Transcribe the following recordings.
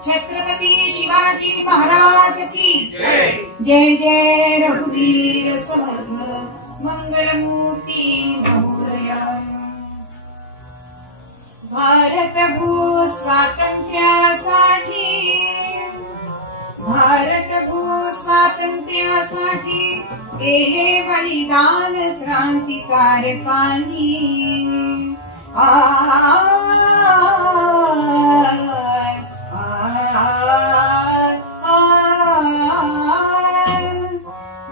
छत्रपति शिवाजी महाराज की जय जय रघुवीर समर्थ मंगलमूर्ती मोरया। भारत भू स्वातंत्र्यासाठी केले बलिदान क्रांतिकारकांनी।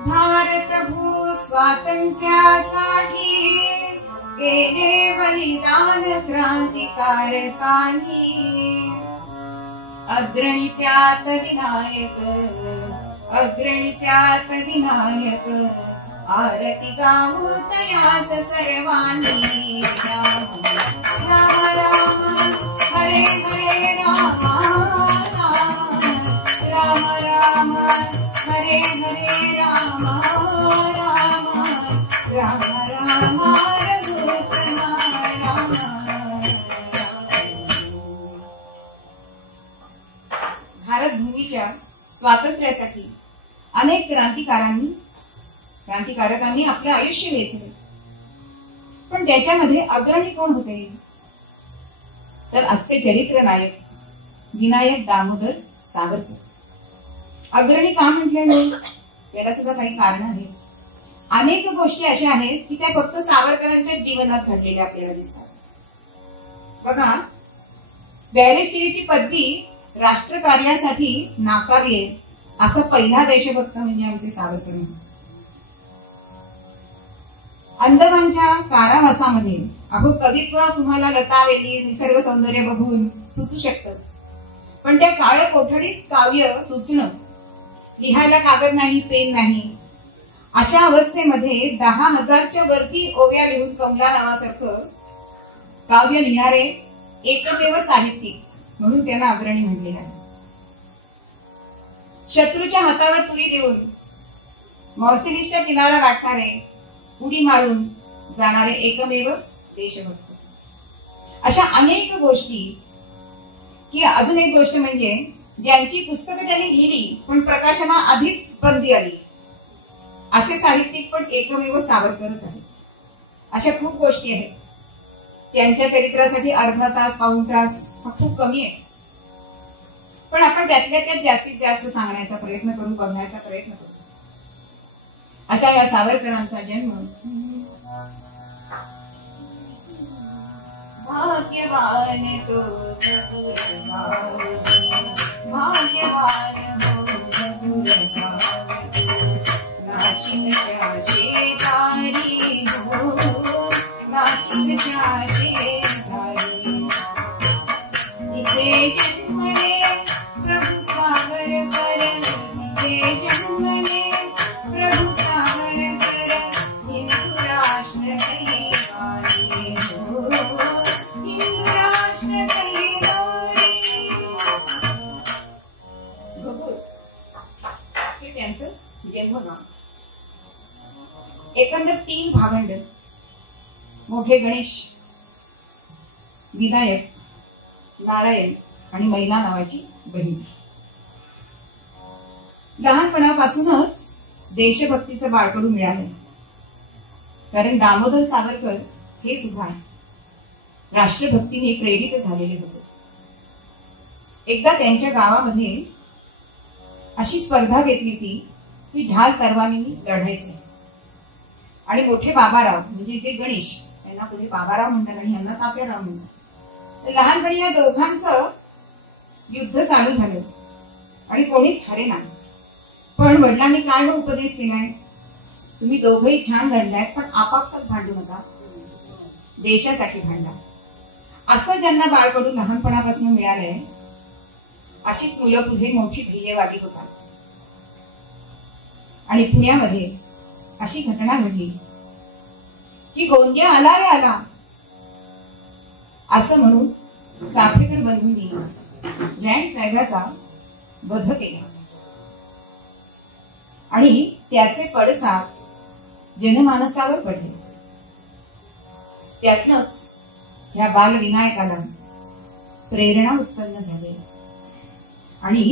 भारत भू स्वातंत्र्यासाठी केले बलिदान क्रांतिकारकांनी। अग्रणी त्यात विनायक आरती गाऊ तयास सर्वांनी। राम राम हरे हरे राम राम राम हरे हरे राम राम राम राम रघुत्तमा राम। भारत भूमीच्या स्वातंत्र्यासाठी अनेक क्रांतिकारकांनी आपले आयुष्य वेचले, पण त्याच्यामध्ये अग्रणी कोण होते तर आजचे चरित्र नायक विनायक दामोदर सावरकर। अग्रणी का म्हटले नाही त्याला सुद्धा काही कारण आहेत। अनेक गोष्टी अशा आहेत की त्या फक्त सावरकरांच्या जीवनात घडलेल्या आपल्याला दिसतात। बघा, बॅरिस्टरीची पदवी राष्ट्रकार्यासाठी नाकारली असा पहिला देशभक्त म्हणजे आमचे सावरकर। अंदमानच्या कारावासामध्ये अहो कवित्व तुम्हाला लतावेली निसर्ग सौंदर्य बघून सुचू शकतं, पण त्या काळ्या कोठडीत काव्य सुचणं, लिहायला कागद नाही, पेन नाही, अशा अवस्थेमध्ये 10,000च्या वरती ओव्या लिहून कमला नावासारखं काव्य लिहिणारे एकमेव साहित्यिक म्हणून त्यांना अग्रणी म्हटलेलं आहे। शत्रूच्या हातावर तुरी देऊन मॉर्सिलिसच्या किनारा गाठणारे, उडी मारून जाणारे एकमेव देशभक्त। अशा अनेक गोष्टी की अजून एक गोष्ट म्हणजे ज्यांची पुस्तकं त्यांनी लिहिली पण प्रकाशना आधीच बंदी आली असे साहित्यिक पण एकमेव सावरकरच आहेत। अशा खूप गोष्टी आहेत, त्यांच्या चरित्रासाठी अर्धा तास पाऊण तास हा खूप कमी आहे, पण आपण त्यातल्या त्यात जास्तीत जास्त सांगण्याचा प्रयत्न करू, बघण्याचा प्रयत्न करू। अशा या सावरकरांचा जन्म भाग्यवान तो भाग्यवान नाशिकच्या शेजारी नाशिकच्या शेजारी तिथे जन्मले प्रभू सावरकर, तिथे जन्मले प्रभू सावरकर, हिंदू राष्ट्र कैवारी हो, हिंदू राष्ट्र कैवारी। हे त्यांचं जन्मगाव। एकंदर 3 भावंड, मोठे गणेश, विनायक, नारायण आणि मैना नावाची बहीण। लहानपणापासूनच देशभक्तीचं बाळकडू मिळालं, कारण दामोदर सावरकर हे सुद्धा राष्ट्रभक्तीने प्रेरित झालेले होते। एकदा त्यांच्या गावामध्ये अशी स्पर्धा घेतली होती की ढाल तरवारीने लढायचे, आणि मोठे बाबाराव म्हणजे जे गणेश त्यांना पुढे बाबाराव म्हणतात आणि यांना तात्याराव म्हणतात। लहानपणी या दोघांचं युद्ध चालू झालं आणि कोणीच हरे नाही, पण वडिलांनी काय उपदेश दिलाय, तुम्ही दोघंही छान लढलाय पण आपापसात भांडू नका, देशासाठी भांडा। असं ज्यांना बाळकडून लहानपणापासून मिळालंय अशीच मुलं पुढे मोठी ध्येयवादी होतात. आणि पुण्यामध्ये अशी घटना घडली की गोंदिया आला रे आला असं म्हणून चाफेकर बंधूंनी ग्रँड साहेबाचा वध केला आणि त्याचे पडसाद जनमानसावर पडले. त्यातनच ह्या बालविनायकाला प्रेरणा उत्पन्न झाली आणि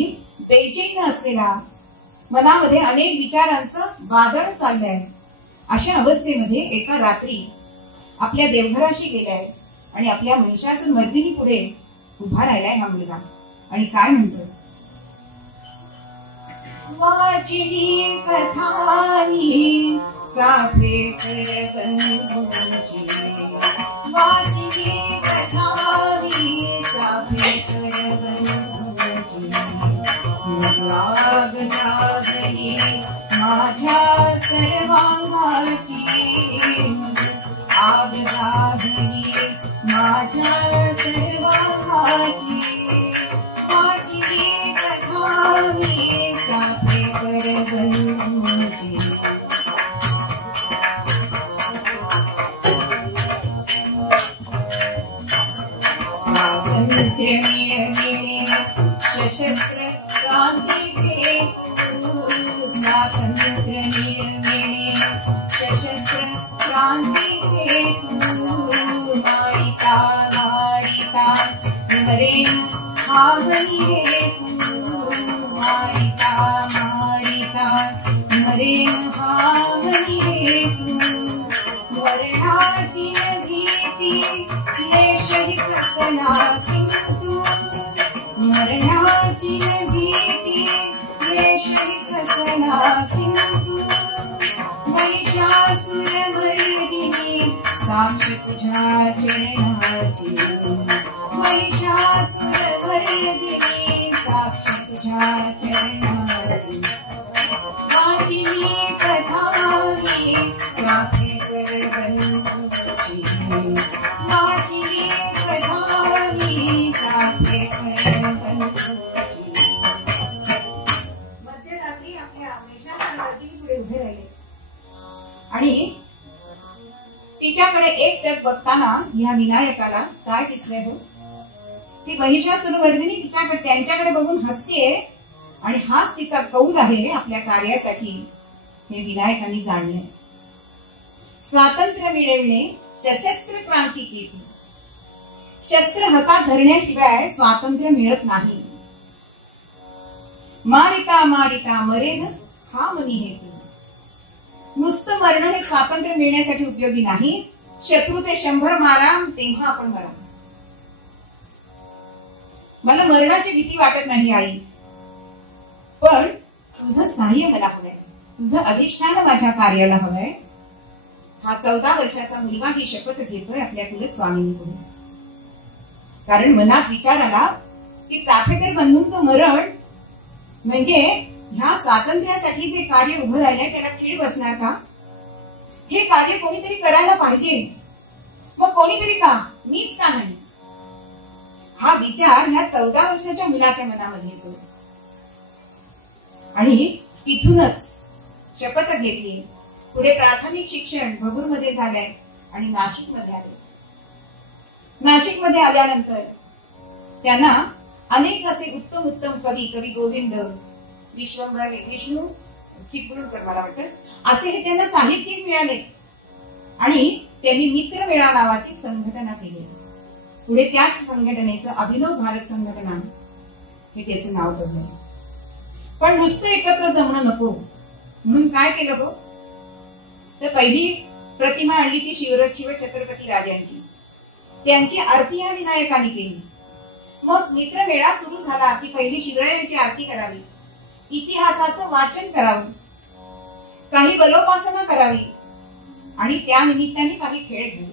बेचैन असलेला मनामध्ये अनेक विचारांचं वादळ चाललंय अशा अवस्थेमध्ये एका रात्री आपल्या देवघराशी गेलाय आणि आपल्या महिषासूर मर्दिनी पुढे उभा राहिलाय हा मुलगा आणि काय म्हणतो, वाचली कथानी चाफेकर बंधूंची, वाचली कथानी चाफेकर बंधूंची, लाग लागली माझ्या सर्वांगाची, आग लागली माझ्या सर्वांगाची, वाचली कथानी चाफेकर बंधूंची. स्वातंत्र्य मिळविणे सशस्त्र क्रांती हेतू, स्वातंत्र्य मिळविणे सशस्त्र क्रांती हेतू, मारिता मारिता मरेन हावनी हेतू, मारिता मारिता मरेन हावनी हेतू, वर्णाची भीती क्लेशही कसला किंतु, मरणाची भीती क्लेशही कसला किंतु, महिषासुर मर्दिनी साक्ष तुझ्या चरणाची, महिषासुर मर्दिनी साक्ष तुझ्या चरणाची, वाचली कथानी चाफेकर बंधूंची, वाचली कथानी चाफेकर बंधूंची. मध्यरात्री आपल्या महिषासूर मर्दिनी पुढे उभे राहिले आणि तिच्याकडे एकटक बघताना ह्या विनायकाला काय दिसलंय हो, ती महिषासूर मर्दिनी तिच्याकडे त्यांच्याकडे बघून हसतेय आणि हाच तिचा कौल आहे आपल्या कार्यासाठी हे विनायकांनी जाणले. स्वातंत्र्य मिळविणे सशस्त्र क्रांती हेतू, शस्त्र हातात धरण्याशिवाय स्वातंत्र्य मिळत नाही. मारिता मारिता मरेन हा मनी हेतू, नुसतं मरण हे स्वातंत्र्य मिळण्यासाठी उपयोगी नाही. शत्रू ते 100 मारा तेव्हा आपण मरा. मला मरणाची भीती वाटत नाही आई, पण तुझं सहाय्य मला हवंय, तुझं अधिष्ठान माझ्या कार्याला हवंय. हा 14 वर्षाचा मुलगा ही शपथ घेतोय आपल्या कुलस्वामिनी पुढे. कारण मनात विचार आला की चाफेकर बंधूंचं मरण म्हणजे ह्या स्वातंत्र्यासाठी जे कार्य उभं राहिलंय त्याला खीळ बसणार का? हे कार्य कोणीतरी करायला पाहिजे. मग कोणीतरी का, मीच का नाही? हा विचार ह्या 14 वर्षाच्या मुलाच्या मनामध्ये येतो आणि तिथूनच शपथ घेतली. पुढे प्राथमिक शिक्षण भगूर मध्ये झालंय आणि नाशिक मध्ये आले. नाशिक मध्ये आल्यानंतर त्यांना अनेक असे उत्तम उत्तम कवी गोविंद, विश्वंभर, विष्णू चिपळूणकर मला वाटतं असे हे त्यांना साहित्यिक मिळाले आणि त्यांनी मित्रमेळा नावाची संघटना केली. पुढे त्याच संघटनेचं अभिनव भारत संघटना हे त्याचं नाव पडलं. पण नुसतं एकत्र जमणं नको म्हणून काय केलं हो, तर पहिली प्रतिमा आणली ती शिव छत्रपती राजांची. त्यांची आरती या विनायकाने केली. मग मित्रमेळा सुरू झाला की पहिली शिवरायांची आरती करावी, इतिहासाचं वाचन करावं, काही बलोपासना करावी आणि त्या निमित्ताने काही खेळ घेऊ.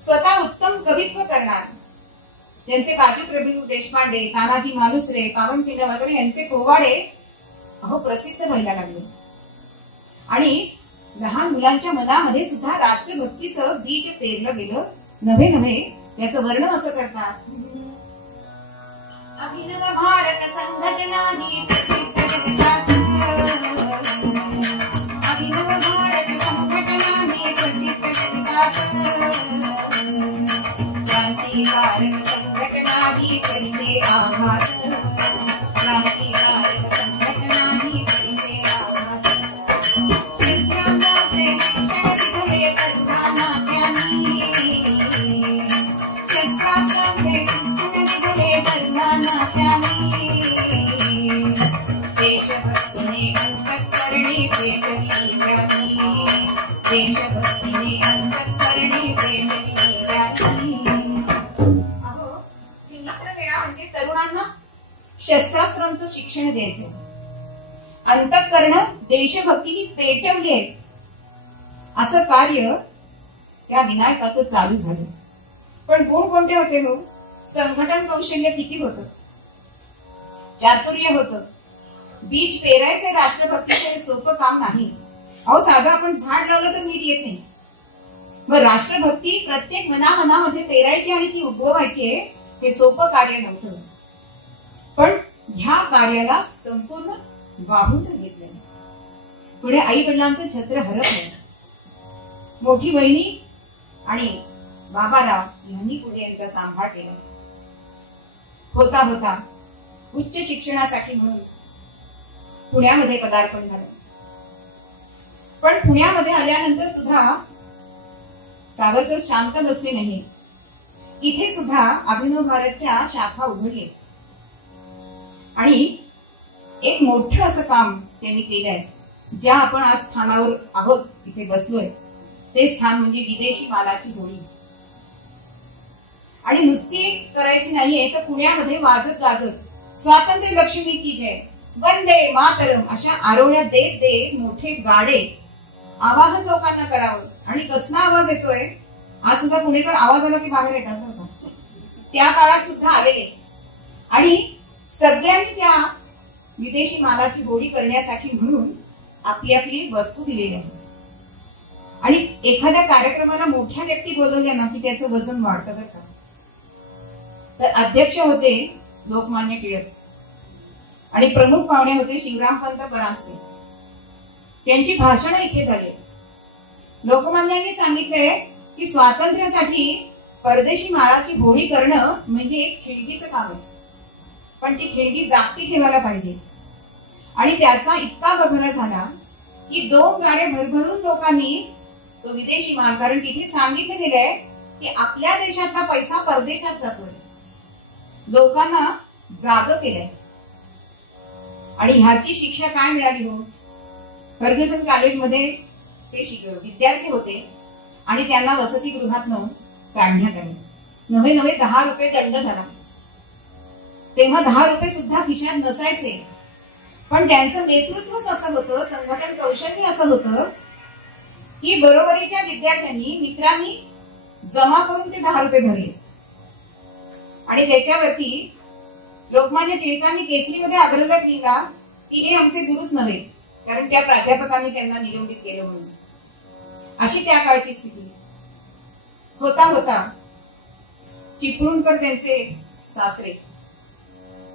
स्वतः उत्तम कवित्व करणार. त्यांचे बाजीप्रभू देशपांडे, तानाजी मालुसरे, पावनखिंड वगैरे यांचे पोवाडे प्रसिद्ध व्हायला लागले आणि लहान मुलांच्या मनामध्ये सुद्धा राष्ट्रभक्तीचं बीज पेरलं गेलं. नव्हे त्याचं वर्णन असं करतात, अभिनव भारत संघटना ही प्रसिद्ध जगतात, अभिनव भारत संघटना ही प्रसिद्ध जगतात, क्रांतिकारक संघटना ही करीते आघात, क्रांतिकारक संघटना ही करीते आघात, शस्त्रांचे शिक्षण दिले तरुणांना त्यांनी, शस्त्रांचे शिक्षण दिले तरुणांना त्यांनी, देशभक्तीने अंतःकरणी पेटली त्यांनी, देशभक्तीने अंतःकरणी पेटली त्यांनी. अहो, ही मित्रमेळा म्हणजे तरुणांना शस्त्रास्त्रांचं शिक्षण द्यायचं, अंतःकरण देशभक्तीने पेटवली आहे, असं कार्य या विनायकाचं चालू झालं. पण गुण कोणते होते हो? संघटन कौशल्य किती होतं, चातुर्य होतं. बीज पेरायचे राष्ट्रभक्तीचं हे सोपं काम नाही. अहो, साधं आपण झाड लावलं तर नीट येत नाही. मग राष्ट्रभक्ती प्रत्येक मनामध्ये पेरायची आणि ती उगवायची हे सोपं कार्य नव्हतं. पण ह्या कार्याला संपूर्ण वाहून घेतलं. पुढे आई वडिलांचं छत्र हरपलं. मोठी बहिणी आणि बाबाराव यांनी पुढे यांचा सांभाळ केला. होता होता उच्च शिक्षणासाठी म्हणून पुण्यामध्ये पदार्पण झालं. पण पुण्यामध्ये आल्यानंतर सुद्धा सावरकर शांत बसले नाही. इथे सुद्धा अभिनव भारतच्या शाखा उघडल्या आणि एक मोठं असं काम त्यांनी केलंय. ज्या आपण आज स्थानावर आहोत, इथे बसलोय, ते स्थान म्हणजे विदेशी मालाची होळी. आणि नुसती करायची नाहीये, तर पुण्यामध्ये वाजत गाजत स्वातंत्र्य लक्ष्मी की जय, वंदे मातरम अशा आरोळ्या देत देत मोठे गाडे आवाहन लोकांना करावं. आणि कसला आवाज येतोय, आज सुद्धा पुणेकर आवाज आला की बाहेर येतात होता, त्या काळात सुद्धा आलेले. आणि सगळ्यांनी त्या विदेशी मालाची होळी करण्यासाठी म्हणून आपली आपली वस्तू दिलेली आहे. आणि एखाद्या कार्यक्रमाला मोठ्या व्यक्ती बोलवल्या ना की त्याचं वजन वाढतं बरं का. तर अध्यक्ष होते लोकमान्य टिळक आणि प्रमुख पाहुणे होते शिवरामपंत परांजपे. त्यांची भाषणं इथे झाली. लोकमान्यांनी सांगितले की स्वातंत्र्यासाठी परदेशी मालाची होळी करणं म्हणजे एक खिळगीचं काम आहे, पण ती खिळगी जागती ठेवायला पाहिजे. आणि त्याचा इतका बघणं झाला की 2 गाड्या भरभरून लोकांनी तो विदेशी माल, कारण तिथे सांगितलं गेलंय की आपल्या देशातला पैसा परदेशात जातोय, लोकांना जाग केलंय. आणि ह्याची शिक्षा काय मिळाली हो? फर्ग्युसन कॉलेजमध्ये ते विद्यार्थी होते आणि त्यांना वसतिगृहातनं काढण्यात आले. नवे 10 रुपये दंड झाला. तेव्हा 10 रुपये सुद्धा खिशात नसायचे, पण त्यांचं नेतृत्वच असं होतं, संघटन कौशल्य असं होतं की बरोबरीच्या विद्यार्थ्यांनी मित्रांनी जमा करून ते 10 रुपये भरले. आणि त्याच्यावरती लोकमान्य टिळकांनी केसरीमध्ये आग्रह केला की हे आमचे गुरुच नव्हे, कारण त्या प्राध्यापकांनी त्यांना निलंबित केलं म्हणून. अशी त्या काळची स्थिती. होता होता चिपळूणकर त्यांचे सासरे,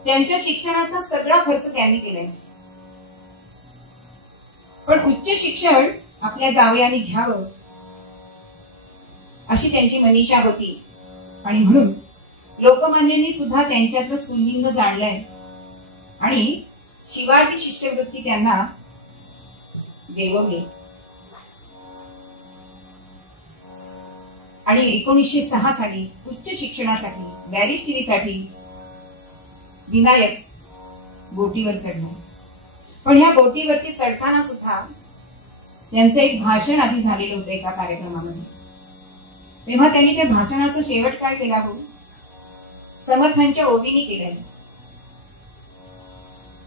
त्यांच्या शिक्षणाचा सगळा खर्च त्यांनी केलाय. पण उच्च शिक्षण आपल्या जावयाने घ्यावं अशी त्यांची मनीषा होती. आणि म्हणून लोकमान्यांनी सुद्धा त्यांच्यातलं सुलिंग जाणलंय आणि शिवाजी शिष्यवृत्ती त्यांना देववली. आणि 1906 साली उच्च शिक्षणासाठी बॅरिस्टरीसाठी विनायक बोटीवर चढला. पण ह्या बोटीवरती चढताना सुद्धा त्यांचं एक भाषण आधी झालेलं होतं एका कार्यक्रमामध्ये. तेव्हा त्यांनी त्या भाषणाचं शेवट काय केला हो? समर्थांच्या ओवीने केलं.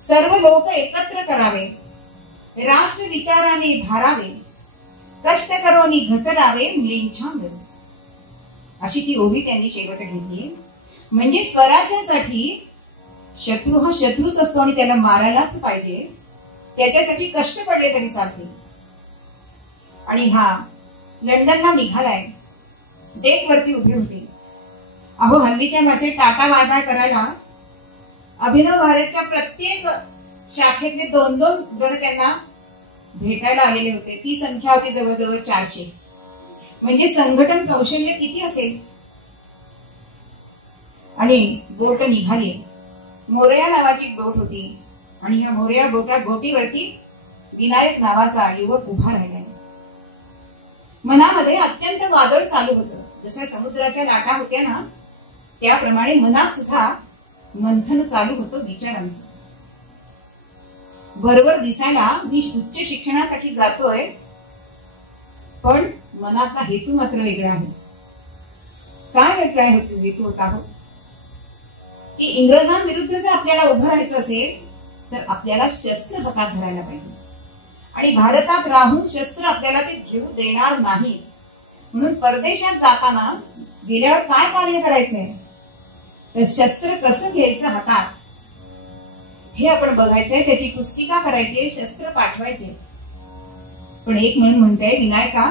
सर्व लोक एकत्र करावे, राष्ट्र विचाराने भारावे, कष्ट करोनी घसरावे मुलींच्या घरी. अशी ती ओवी त्यांनी शेवट घेतली. म्हणजे स्वराज्यासाठी शत्रू हा शत्रूच असतो आणि त्याला मारायलाच पाहिजे, त्याच्यासाठी कष्ट पडले तरी चालते. आणि हा लंडनला निघालाय, डेक वरती उभे होते. अहो, हल्लीच्या भाषेत टाटा बाय बाय करायला अभिनव भारतच्या प्रत्येक शाखेतले 2-2 जण त्यांना भेटायला आलेले होते. ती संख्या होती जवळजवळ 400. म्हणजे संघटन कौशल्य किती असेल. आणि बोट निघाली. मोरया नावाची बोट होती आणि ह्या मोरया बोटीवरती विनायक नावाचा युवक उभा राहिला. मनामध्ये अत्यंत वादळ चालू होतं. जशा समुद्राच्या लाटा होत्या ना, त्याप्रमाणे मनात सुद्धा मंथन चालू होतं विचारांचं. बरोबर दिसायला मी उच्च शिक्षणासाठी जातोय, पण मनातला हेतू मात्र वेगळा आहे. काय वेगळा हेतू होता हो? की इंग्रजांविरुद्ध जर आपल्याला उभं राहायचं असेल तर आपल्याला शस्त्र हातात धरायला पाहिजे. आणि भारतात राहून शस्त्र आपल्याला ते घेऊ देणार नाही. म्हणून परदेशात जाताना गेल्यावर काय कार्य करायचंय, तर शस्त्र कसं घ्यायचं हातात हे आपण बघायचंय. त्याची पुस्तिका करायची, शस्त्र पाठवायचे. पण एक मन म्हणतंय, विनायका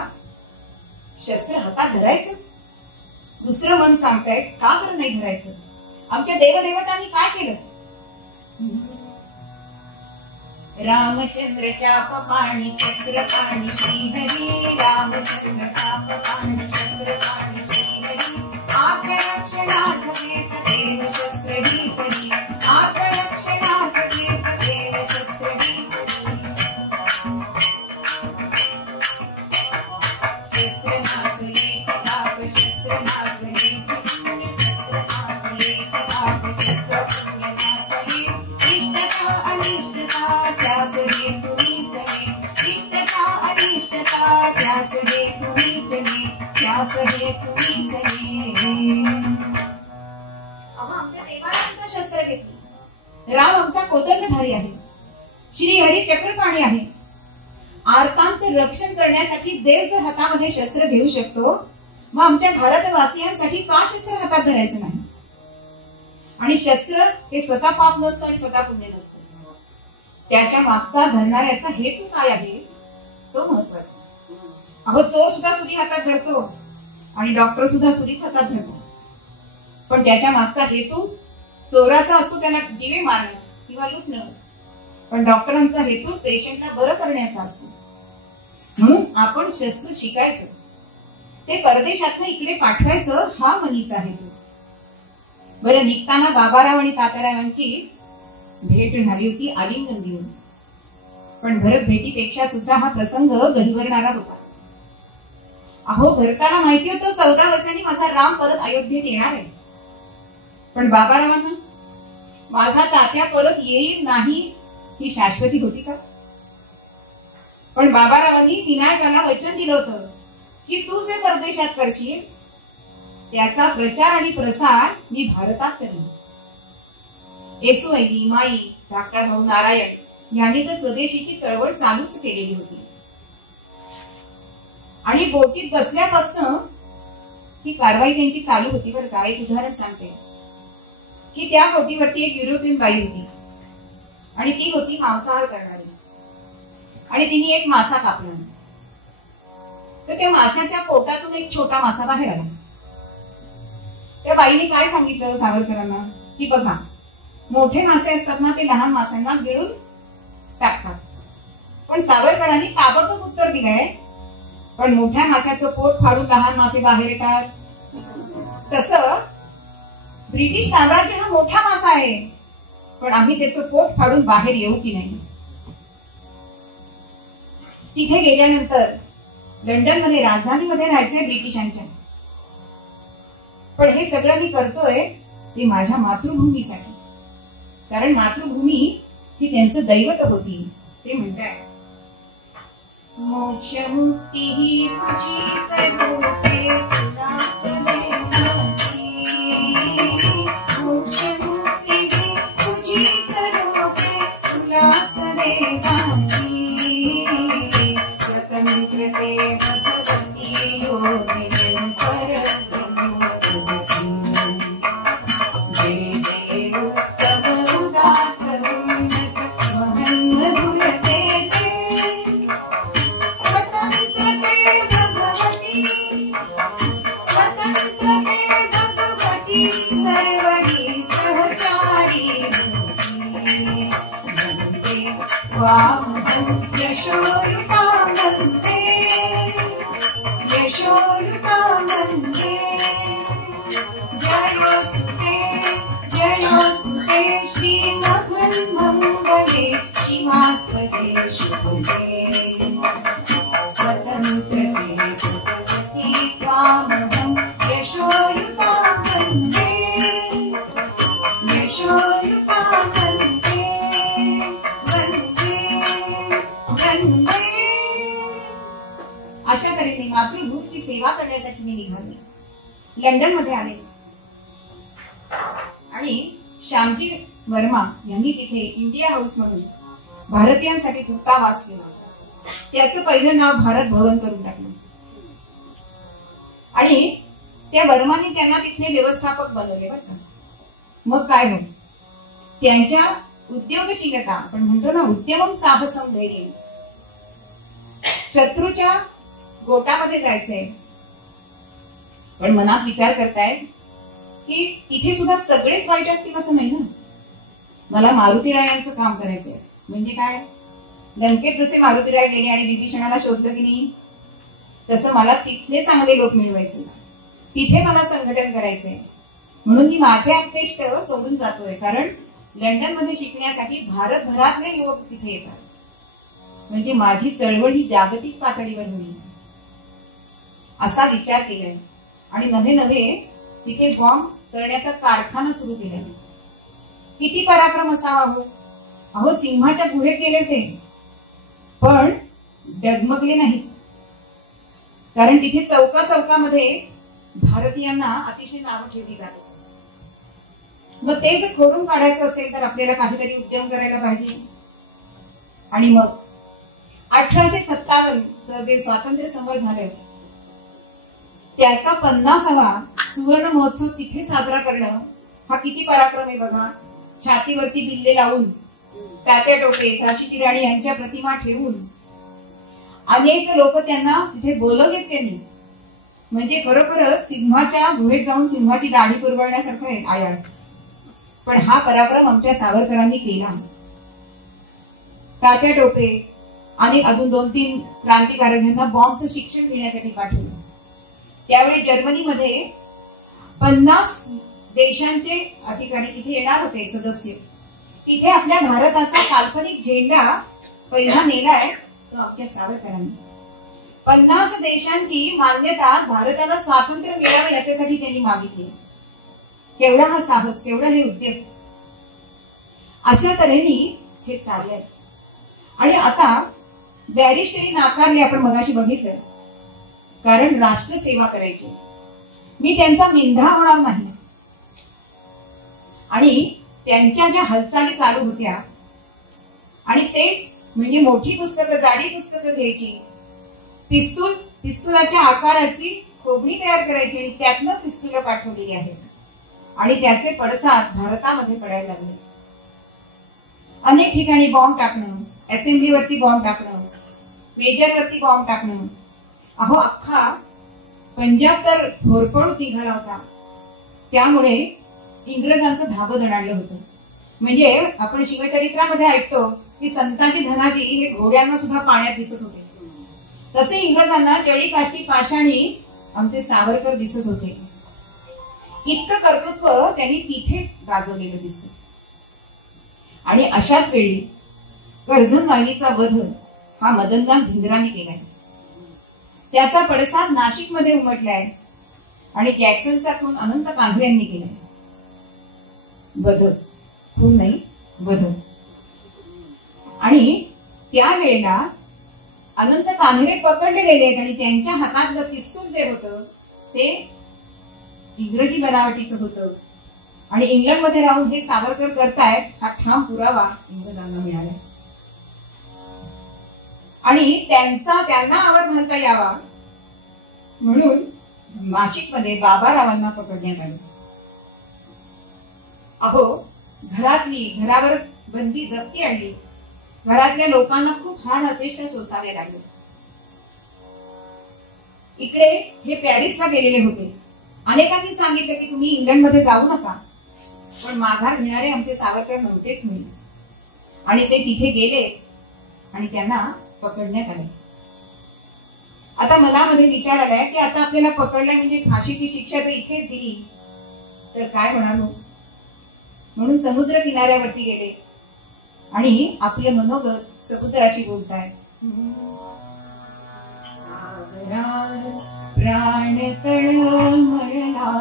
शस्त्र हातात धरायचं. दुसरं मन सांगताय, का बरं नाही धरायचं? आमच्या देवदेवतांनी काय केलं? रामचंद्र चाप पाणी चक्र पाणी श्रीहरी, रामचंद्र चाप पाणी चक्र पाणी श्रीहरी, आत्मरक्षणार्थ घेत देव शस्त्र ही करी, आत्मरक्षणार्थ घेत देव शस्त्र ही करी. शस्त्र नासले ताप, शस्त्र नासले शस्त्र नासले ताप, शस्त्र पुण्य नासले. इष्टता अनिष्टता त्यास हे तुम्हीच हे, इष्टता अनिष्टता त्यास हे तुम्हीच हे, त्यास हे तुम्हीच हे. आमच्या देवाला सुद्धा शस्त्र घेतली. राम आमचा कोदंडधारी आहे, श्रीहरी चक्रपाणी आहे. आर्तांचं रक्षण करण्यासाठी देव जर हातामध्ये शस्त्र घेऊ शकतो, मग आमच्या भारतवासियांसाठी का शस्त्र हातात धरायचं नाही? आणि शस्त्र हे स्वतः पाप नसतं आणि स्वतः पुण्य नसतं. त्याच्या मागचा धरणाऱ्याचा हेतू काय आहे तो महत्वाचा. अहो, चोर सुद्धा सुरी हातात धरतो आणि डॉक्टर सुद्धा सुरीच हातात धरतो, पण त्याच्या मागचा हेतू चोराचा असतो, त्याला जीवे मारणं किंवा लुटणं. पण डॉक्टरांचा हेतू पेशंटला बरं करण्याचा असतो. म्हणून आपण शस्त्र शिकायचं, ते परदेशातनं इकडे पाठवायचं, हा मनीचा हेतू. बरं, निघताना बाबाराव आणि तात्यारावांची भेट झाली होती आलिंगन देऊन. पण भरत भेटीपेक्षा सुद्धा हा प्रसंग गहिवरणारा होता. अहो, भरताला माहिती होतं 14 वर्षांनी माझा राम परत अयोध्येत येणार आहे. पण बाबारावांना माझा तात्या परत येईल नाही ही शाश्वती होती का? पण बाबारावांनी विनायकाला वचन दिलं होतं की तू जे परदेशात करशील त्याचा प्रचार आणि प्रसार मी भारतात करीन. येसुवैनी, माई, धाकटा भाऊ नारायण यांनी तर स्वदेशीची चळवळ चालूच केलेली होती. आणि बोटीत बसल्यापासून ही कारवाई त्यांची चालू होती. बरं का, एक उदाहरण सांगते की त्या बोटीवरती एक युरोपियन बाई होती आणि ती होती मांसाहार करणारी. आणि तिने एक मासा कापला, तर त्या माशाच्या पोटातून एक छोटा मासा बाहेर आला. त्या बाईने काय सांगितलं सावरकरांना की बघा, मोठे मासे असतात ना, ते लहान माशांना गिळून टाकतात. पण सावरकरांनी ताबडतोब उत्तर दिलंय, पण मोठ्या माशाचं पोट फाडून लहान मासे बाहेर येतात. तसं ब्रिटिश साम्राज्य हा मोठा मासा आहे, पण आम्ही त्याचं पोट फाडून बाहेर येऊ की नाही? तिथे गेल्यानंतर लंडनमध्ये, राजधानीमध्ये राहायचंय ब्रिटिशांच्या. पण हे सगळं मी करतोय ते माझ्या मातृभूमीसाठी, कारण मातृभूमी ही त्यांचं दैवत होती. ते म्हणतात, मोक्ष मुक्ती ही तुझीच रूपे तुलाच देवाची, मोक्ष मुक्ती ही तुझीच रूपे तुलाच देवाची, स्वतंत्रते भगवती योगिनी परब्रह्म जय जय उत्तम उदात्त उन्नत महन मधुर तेजे, स्वतंत्रते भगवती त्वामहं यशोरुतां वन्दे, यशोरुतां वन्दे। जयोस्तुते जयोस्तुते श्रीमद्मङ्गले शिवास्वते शुभे स्वतन्त्रते भगवति त्वामहं यशोरुतां वन्दे, यशोरुतां वन्दे, वन्दे वन्दे। अशा तऱ्हेने मातृभूमीची सेवा करण्यासाठी मी निघाले, लंडनमध्ये आले आणि श्यामजी वर्मा यांनी तिथे इंडिया हाऊस मधून भारतीयांसाठी दूतावास केला. त्याचं पहिलं नाव भारत भवन करून टाकलं आणि त्या वर्माने त्यांना तिथले व्यवस्थापक बनवले बरं का. मग काय हो, त्यांच्या उद्योगशीलता, आपण म्हणतो ना उद्यमम साहसम धैर्य, शत्रूच्या गोटामध्ये जायचंय, पण मनात विचार करतायत की तिथे सुद्धा सगळेच वाईट असतील असं नाही ना. मला मारुतीरायांचं काम करायचंय. म्हणजे काय, लंकेत जसे मारुतीराय गेले आणि विभीषणाला शोधलं की नाही, तसं मला तिथले चांगले लोक मिळवायचे, तिथे मला संघटन करायचंय. म्हणून मी माझे उद्दिष्ट सोडून जातोय, कारण लंडन मध्ये शिकण्यासाठी भारतभरातले युवक तिथे येतात. म्हणजे माझी चळवळ ही जागतिक पातळीवर होईल असा विचार केलाय. आणि नवे नवे तिथे बॉम्ब करण्याचा कारखाना सुरू केला. किती पराक्रम असावा हो. अहो, सिंहाच्या गुहेत गेले ते, पण डगमगले नाहीत, कारण तिथे चौका चौकामध्ये भारतीयांना अतिशय नावं ठेवली जात असत. मग ते जर खोडून काढायचं असेल तर आपल्याला काहीतरी उद्यम करायला पाहिजे. आणि मग 1857 जे स्वातंत्र्य समर झालं त्याचा 50वा सुवर्ण महोत्सव तिथे साजरा करणं हा किती पराक्रम आहे बघा. छातीवरती बिल्ले लावून, तात्या टोपे, झाशीची राणी यांच्या प्रतिमा ठेवून अनेक लोक त्यांना तिथे बोलवलेत त्यांनी. म्हणजे खरोखरच सिंहाच्या गुहेत जाऊन सिंहाची दाढी पुरवण्यासारखं आहे आयाळ. पण हा पराक्रम आमच्या सावरकरांनी केला. तात्या टोपे आणि अजून 2-3 क्रांतिकारकांना बॉम्बचं शिक्षण घेण्यासाठी पाठवलं. त्यावेळी जर्मनीमध्ये 50 देशांचे अधिकारी तिथे येणार होते, सदस्य. तिथे आपल्या भारताचा काल्पनिक झेंडा पहिला नेलाय तो आपल्या सावरकरांनी. 50 देशांची मान्यता भारताला स्वातंत्र्य मिळावं याच्यासाठी त्यांनी मागितली. केवढा हा साहस, केवढा हे उद्योग. अशा तऱ्हेने हे चाललंय. आणि आता बॅरिस्टरी नाकारली, आपण मगाशी बघितलं, कारण राष्ट्रसेवा करायची. मी त्यांचा मिंधा होणार नाही. आणि त्यांच्या ज्या हालचाली चालू होत्या, आणि तेच म्हणजे मोठी पुस्तकं, जाडी पुस्तकं घ्यायची, पिस्तुलाच्या आकाराची खोबणी तयार करायची आणि त्यातनं पिस्तुलं पाठवलेली आहेत. आणि त्याचे पडसाद भारतामध्ये पडायला लागले. अनेक ठिकाणी बॉम्ब टाकणं, असेंब्लीवरती बॉम्ब टाकणं, मेजरवरती बॉम्ब टाकणं. अहो, अख्खा पंजाब तर होरपळून निघाला होता. त्यामुळे इंग्रजांचं धाबं दणाडलं होतं. म्हणजे आपण शिवचरित्रामध्ये ऐकतो की संताजी धनाजी हे घोड्यांना सुद्धा पाण्यात दिसत होते, तसे इंग्रजांना जळी काष्टी पाषाणी आमचे सावरकर दिसत होते. इतकं कर्तृत्व त्यांनी तिथे गाजवलेलं दिसतं. आणि अशाच वेळी कर्जन वाहिनीचा वध हा मदनलाल धिंगराने केलाय. त्याचा पडसाद नाशिकमध्ये उमटलाय आणि जॅक्सनचा खून अनंत कांबळे यांनी केलाय. वध, खून नाही, वध. आणि त्यावेळेला अनंत कांबळे पकडले गेलेत आणि त्यांच्या हातातलं पिस्तूल जे होतं ते इंग्रजी बनावटीचं होतं. आणि इंग्लंडमध्ये राहून हे सावरकर करतायत हा ठाम पुरावा इंग्रजांना मिळाला. आणि त्यांना आवर घालता यावा म्हणून नाशिकमध्ये बाबारावांना पकडण्यात आलं. अहो, घरावर बंदी जप्ती आणली. घरातल्या लोकांना खूप हाल अपेष्टा सोसावे लागले. इकडे हे पॅरिसला गेलेले होते. अनेकांनी सांगितलं की तुम्ही इंग्लंडमध्ये जाऊ नका, पण माघार घेणारे आमचे सावरकर नव्हतेच नाही. आणि ते तिथे गेले आणि त्यांना पकडण्यात आले. आता मनामध्ये विचार आलाय की आता आपल्याला पकडलंय म्हणजे फाशीची शिक्षा तर इथेच दिली तर काय होणार हो. म्हणून समुद्र किनाऱ्यावरती गेले आणि आपले मनोगत समुद्राशी बोलताय. प्राण तळमळला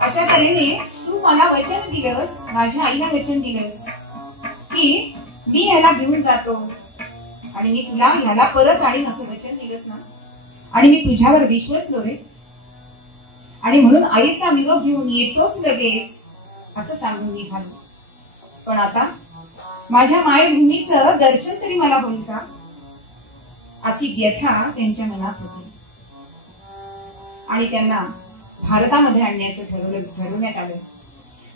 अशा तऱ्हेने तू मला वचन दिलंस, माझ्या आईला वचन दिलंस की मी ह्याला घेऊन जातो आणि मी तुला ह्याला परत आणीन असं वचन दिलंस ना. आणि मी तुझ्यावर विश्वसलो रे आणि म्हणून आईचा निरोप घेऊन येतोच लगेच असं सांगून निघालो. पण आता माझ्या मायभूमीचं दर्शन तरी मला होईल का अशी व्यथा त्यांच्या मनात होती. आणि त्यांना भारतामध्ये आणण्याचं ठरवण्यात आलं.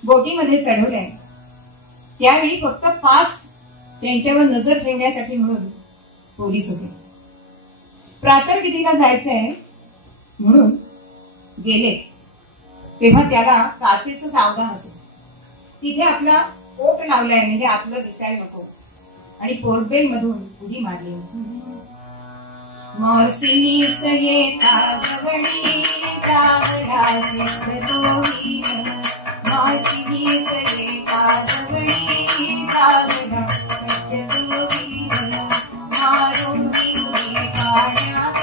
बोटीमध्ये चढवलंय. त्यावेळी फक्त 5 त्यांच्यावर नजर ठेवण्यासाठी म्हणून पोलीस होते. प्रातर्विधीला जायचंय म्हणून गेले तेव्हा त्याला काचेचं सावधान असेल. तिथे आपला कोट लावलाय म्हणजे आपलं दिसायला नको आणि पोर्टबेल मधून उडी मारली. मोरसिनी सयेता गवळी तावडाचे दोहीन मोरसिनी सयेता गवळी तावडाचे दोहीन मारोनी मुली पाण्यात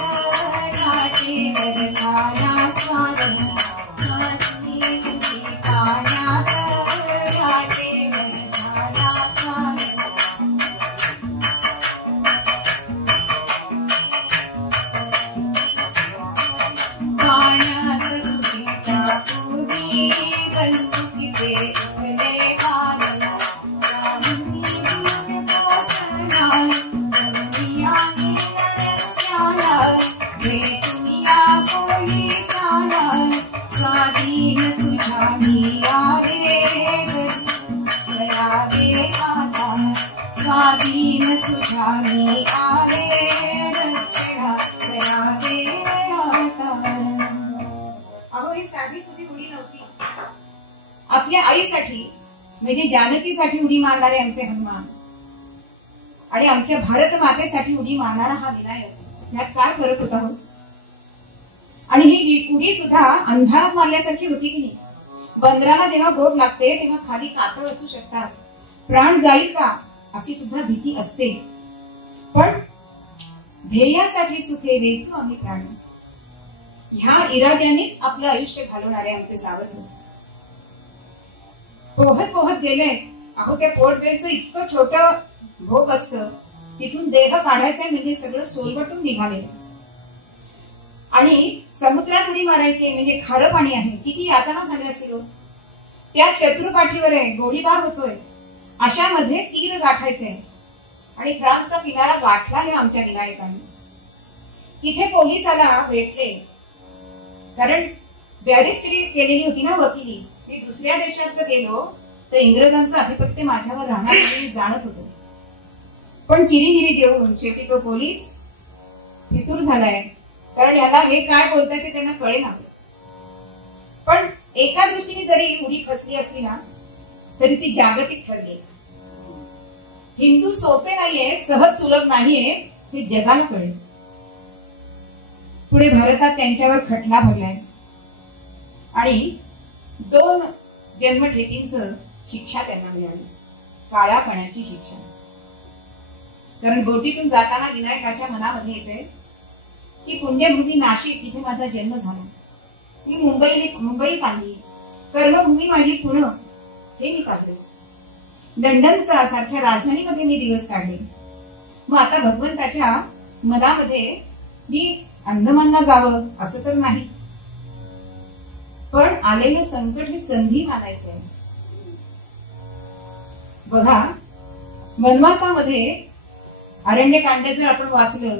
नाटेवर काला स्वारम नाटनी मुली पाण्यात नाटेवर काला स्वारम. स्वाधीन तुझ्या मी आहे रक्षणा करावे आता. अहो ही साधी सुधी उडी नव्हती. आपल्या आईसाठी म्हणजे जानकीसाठी उडी मारणारे आमचे हनुमान आणि आमच्या भारत मातेसाठी उडी मारणारा हा विनायक, यात काय फरक होता हो. आणि ही उडी सुद्धा अंधारात मारल्यासारखी होती की नाही. बंदराला जेव्हा बोट लागते तेव्हा खाली कातळ असू शकतात, प्राण जाईल का अशी सुद्धा भीती असते. पण ध्येयासाठी सुखे वेचू आम्ही प्राण, ह्या इराद्यानेच आपलं आयुष्य घालवणारे आमचे सावध पोहत पोहत गेले. अहो त्या पोर्टबेलचं इतकं छोटं भोग असतं, तिथून देह काढायचं म्हणजे सगळं सोलवटून निघाले. आणि समुद्रात उडी मारायची म्हणजे खारं पाणी आहे, किती यातना झाले असतील. त्या शत्रुपाठीवर आहे, गोळीबार होतोय, अशामध्ये तीर गाठायचे आणि फ्रान्सचा किनारा गाठला आहे आमच्या विनायकांनी. तिथे पोलिसाला भेटले, कारण बॅरिस्टरी केलेली होती ना वकिली. मी दुसऱ्या देशात जर गेलो तर इंग्रजांचं आधिपत्य माझ्यावर राहणार मी जाणत होतो. पण चिरीगिरी देऊन शेवटी तो पोलीस फितूर झालाय, कारण याला हे काय बोलताय ते त्यांना कळेना. पण एका दृष्टीने जरी उडी फसली असली ना तरी ती जागतिक ठरली. हिंदू सोपे नाहीये, सहज सुलभ नाहीये, हे जगाला कळेल. पुढे भारतात त्यांच्यावर खटला भरलाय आणि 2 जन्मठेपींचं शिक्षा त्यांना मिळाली, काळ्या पाण्याची शिक्षा. कारण बोटीतून जाताना विनायकाच्या मनामध्ये येते की पुण्यभूमी नाशिक, इथे माझा जन्म झाला, मी मुंबई पाहिली, कर्मभूमी माझी पुणे हे मी पाहिले, लंडनचा सारख्या राजधानीमध्ये मी दिवस काढले. मग आता भगवंताच्या मनामध्ये मी अंदमानला जावं असं तर नाही, पण आलेलं संकट ही संधी मानायचंय. बघा वनवासामध्ये अरण्यकांड जर आपण वाचलं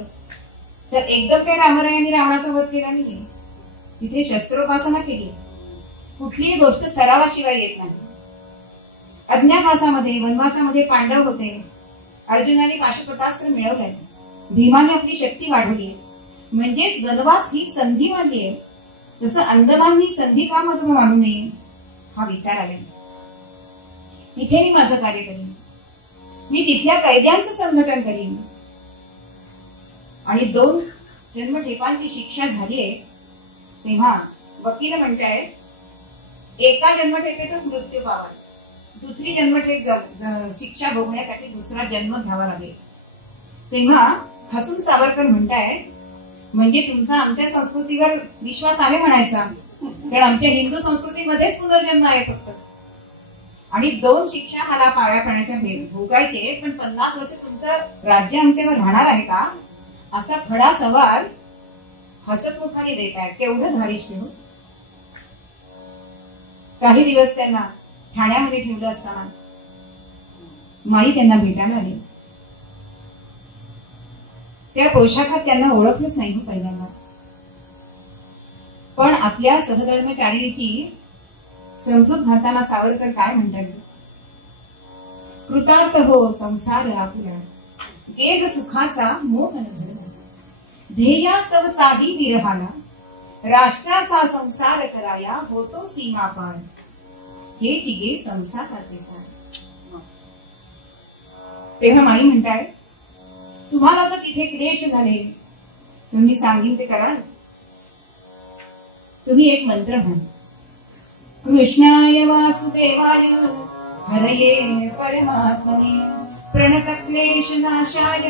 तर एकदम काही रामरायांनी रावणाचा वध केला नाही. तिथे शस्त्रोपासना केली. कुठलीही गोष्ट सरावाशिवाय येत नाही. अज्ञातवासामध्ये वनवासामध्ये पांडव होते. अर्जुनाने पाशुपतास्त्र मिळवलंय. भीमाने आपली शक्ती वाढवली. म्हणजेच वनवास ही संधी मानली आहे. तसं अंदमाननी संधी का मधून मानू नये हा विचार आला. तिथे मी माझं कार्य करीन. मी तिथल्या कैद्यांचं संघटन करीन. आणि 2 जन्मठेपांची शिक्षा झालीये तेव्हा वकील म्हणतायत एका जन्मठेपेतच मृत्यू पावा. दुसरी जन्मठेप शिक्षा भोगण्यासाठी दुसरा जन्म घ्यावा लागेल. तेव्हा हसून सावरकर म्हणतायत म्हणजे तुमचा आमच्या संस्कृतीवर विश्वास आहे म्हणायचा. कारण आमच्या हिंदू संस्कृतीमध्येच पुनर्जन्म आहे फक्त. आणि 2 शिक्षा मला पाया पाण्याच्या भोगायचे पण 50 वर्ष तुमचं राज्य आमच्यावर राहणार आहे का असा खडा सवाल हसतमुखाने देत आहेत. केवढं धारिष्ट हो. काही दिवस त्यांना ठाण्यामध्ये ठेवलं असताना माई त्यांना भेटायला आली. त्या पोशाखात त्यांना ओळखलंच नाही हो पहिल्यांदा. पण आपल्या सहधर्मचारिणीची समजूत घालताना सावरकर काय म्हणतात, कृतार्थ हो संसार आपुला गेग सुखाचा मोह न धरला, ध्येयास्तव साधी विरहाला राष्ट्राचा संसार कराया होतो सीमा पार, हे जिगे संसाराचे सार. तेव्हा माई म्हणताय तुम्हाला जर तिथे क्लेश झाले तुम्ही सांगीन ते कराल. तुम्ही एक मंत्र म्हणा, कृष्णाय वासुदेवाय हरये परमात्मने प्रणत क्लेश नाशाय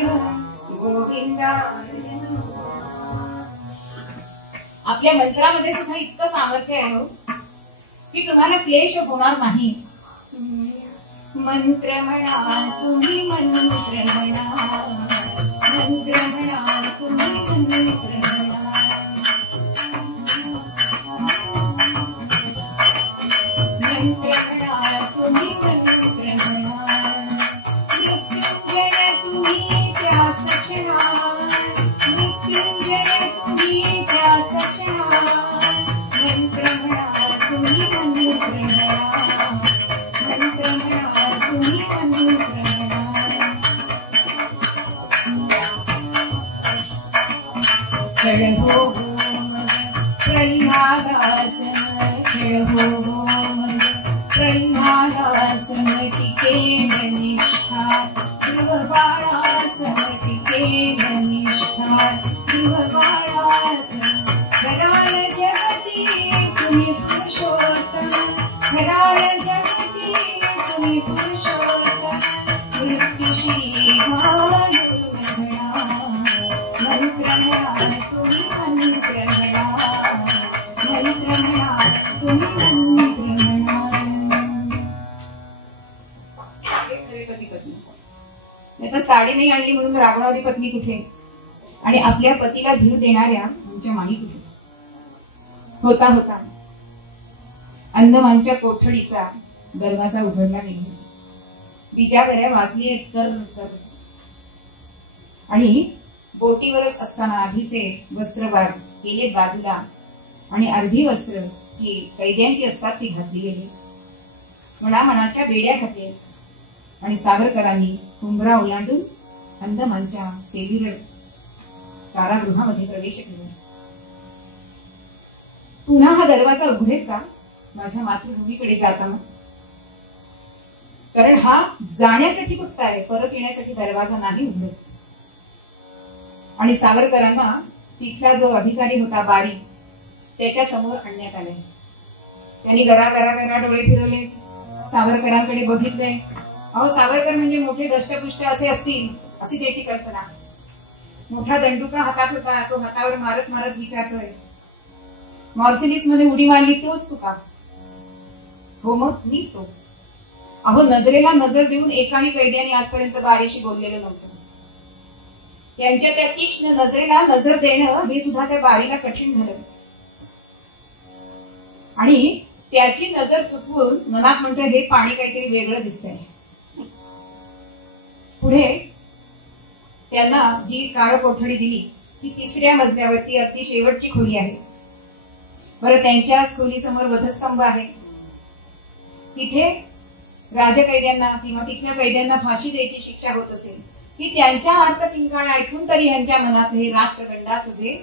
गोविंदाय. आपल्या मंत्रामध्ये सुद्धा इतकं सामर्थ्य आहे हो की तुम्हाला क्लेश होणार नाही. मंत्र म्हणा तुम्ही, मंत्र म्हणा, मंत्र म्हणा तुम्ही, मंत्र म्हणा, मंत्र म्हणा तुम्ही, मंत्र म्हणा, मृत्युंजय तुम्ही त्याच क्षणा, मृत्युंजय तुम्ही त्याच क्षणा, मंत्र म्हणा तुम्ही, मंत्र म्हणा, मंत्र म्हणा तुम्ही, मंत्र म्हणा. चढ़ हो मग प्रल्हादासन, चढ़ हो मग प्रल्हादासन, टिकेल निष्ठा गृहबाळासन, टिकेल निष्ठा गृहबाळासन. खराल जगती तुम्ही पुरुषोत्तम, खराल जगती तुम्ही पुरुषोत्तम, मृत्यूशी घालून म्हणा, मंत्र म्हणा तुम्ही, मंत्र म्हणा, मंत्र म्हणा तुम्ही, मंत्र म्हणा. नाही तर साडी नाही आणली म्हणून रागवणारी पत्नी कुठे आणि आपल्या पतीला धीर देणाऱ्या आमच्या माई कुठे. होता होता अंदमानच्या कोठडीचा दरवाजा उघडला गेला. बिजागऱ्या वाजली तर आणि बोटीवरच असताना आधीचे वस्त्र केले बाजूला आणि अर्धी वस्त्र जी कैद्यांची असतात ती घातली गेली. मनाच्या बेड्या घातल्या आणि सावरकरांनी कुंभरा ओलांडून अंदमानच्या सेल्युलर कारागृहामध्ये प्रवेश केला. पुन्हा हा दरवाजा उघडेल का माझ्या मातृभूमीकडे जाताना? कारण हा जाण्यासाठी फक्त आहे, परत येण्यासाठी दरवाजा नाही उघडत. आणि सावरकरांना तिथला जो अधिकारी होता बारी त्याच्या समोर आणण्यात आले. त्यांनी गरा गरा गरा डोळे फिरवले, सावरकरांकडे बघितले. अहो सावरकर म्हणजे मोठे दष्टपुष्ट असे असतील अशी त्याची कल्पना. मोठा दंडुका हातात होता, तो हातावर मारत मारत विचारतोय, मॉर्सिलिस मध्ये उडी मारली तोच तू का? हो मग मीच तो. अहो नजरेला नजर देऊन एकाही कैद्याने आजपर्यंत बारीशी बोललेलं नव्हतं. त्यांच्या त्या तीक्ष्ण नजरेला नजर देणं हे सुद्धा त्या बारीला कठीण झालं. आणि त्याची नजर चुकवून मनात म्हणतोय हे पाणी काहीतरी वेगळं दिसतंय. पुढे त्यांना जी काळ कोठडी दिली ती 3ऱ्या मजल्यावरती अगदी शेवटची खोली आहे. बरं, त्यांच्याच खोलीसमोर वधस्तंभ आहे. तिथे राजकैद्यांना किंवा तिथल्या कैद्यांना फाशी द्यायची शिक्षा होत असेल की त्यांच्या अर्थकिंकाळ्या ऐकून तरी यांच्या मनात हे राष्ट्रगंडाचं जे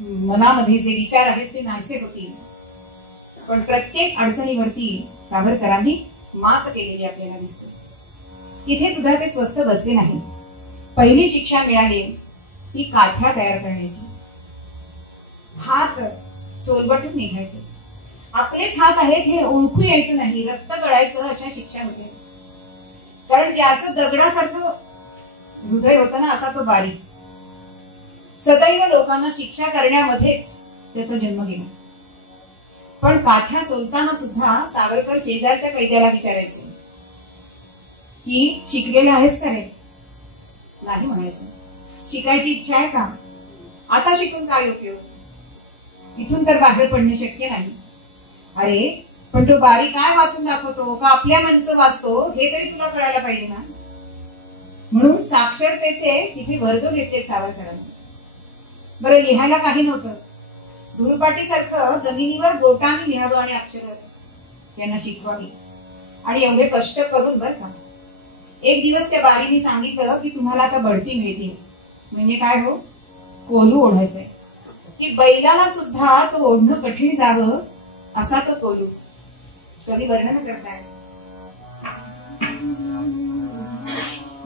मनामध्ये जे विचार आहेत ते नाहीसे होतील. पण प्रत्येक अडचणीवरती सावरकरांनी मात केलेली आपल्याला दिसते. तिथे सुद्धा ते स्वस्थ बसले नाही. पहिली शिक्षा मिळाली ती काठ्या तयार करण्याची. हात सोलबटून निघायचं, आपलेच हात आहेत हे ओळखू यायचं नाही, रक्त गळायचं, अशा शिक्षा होत्या. कारण ज्याचं दगडासारखं हृदय होतं ना असा तो बारी. सदैव लोकांना शिक्षा करण्यामध्येच त्याचा जन्म गेला. पण काठ्या सोलताना सुद्धा सावरकर शेजारच्या कैद्याला विचारायचे की शिकलेला आहेस का रे? नाही म्हणायचं. शिकायची इच्छा आहे का? आता शिकून काय उपयोग? इथून तर बाहेर पडणे शक्य नाही. अरे पण तो बारी काय वाचून दाखवतो का आपल्या मनचं वाचतो हे तरी तुला कळायला पाहिजे ना. म्हणून साक्षरतेचे तिथे वर्ग घेतले सावरकरांनी. बरं, लिहायला काही नव्हतं. दुर्पाटीसारखं जमिनीवर बोटाने लिहावं आणि अक्षर त्यांना शिकवावी. आणि एवढे कष्ट करून बरं का. एक दिवस त्या बारीने सांगितलं की तुम्हाला आता बढती मिळते. म्हणजे काय हो? कोलू ओढायचंय. की बैलाला सुद्धा तो ओढणं कठीण जावं असा तो कोलू. कवी वर्णन करताय.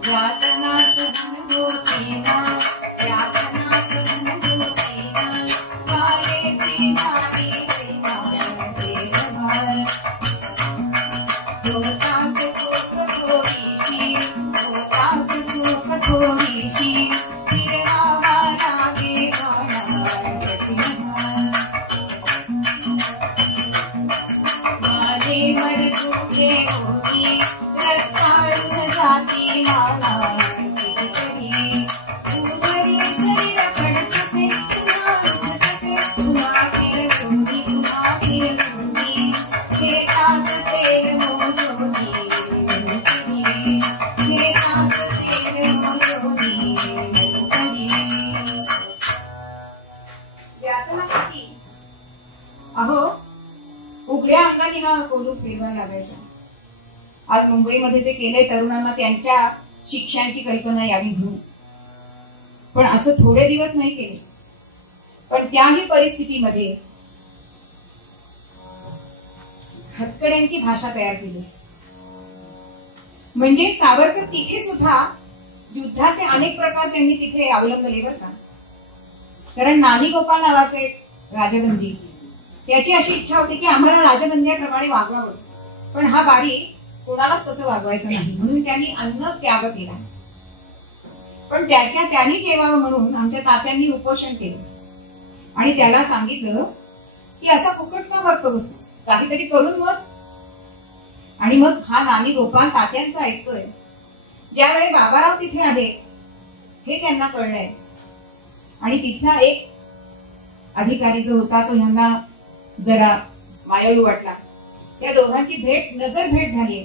यातना सगुण होतीना, यातना सगुण होतीना, वारेची नारी वैना देवभार. होतात चूक थोडीशी, होतात चूक थोडीशी, फिरवावा लागे बाळा गतिमान. माझे मरदुखे होती, रक्ताळून जाती माला कितीतरी. उभरी शरीर कडकसे, तुझे तुला फिरवूनी, तुला फिरवूनी, शेतात तेल मोजोनी गणपती, शेतात तेल मोजोनी गणपती. यातना किती? अहो, उघड्या अंगाने हा कोलू फिरवायला लागायचा. आज मुंबईमध्ये ते केलंय तरुणांना त्यांच्या शिक्षणाची कल्पना यावी म्हणून. पण असं थोडे दिवस नाही केले. पण त्याही परिस्थितीमध्ये हत्कड्यांची भाषा तयार केली. म्हणजे सावरकर तिथे सुद्धा युद्धाचे अनेक प्रकार त्यांनी तिथे अवलंबले बरं का. कारण नानी गोपाळ नावाचे राजबंदी, त्याची अशी इच्छा होती की आम्हाला राजबंद्याप्रमाणे वागवावं. पण हा बारी कोणालाच तसं वागवायचं नाही म्हणून त्यांनी अन्न त्याग केला. पण त्यांनी जेवावं म्हणून आमच्या तात्यांनी उपोषण केलं. आणि त्याला सांगितलं की असा फुकट का बघतोस, काहीतरी करून मग. आणि मग हा नानी गोपाळ तात्यांचं ऐकतोय. ज्यावेळी बाबाराव तिथे आले हे त्यांना कळलंय. आणि तिथला एक अधिकारी जो होता तो ह्यांना जरा मायाळू वाटला. त्या दोघांची नजर भेट झाली.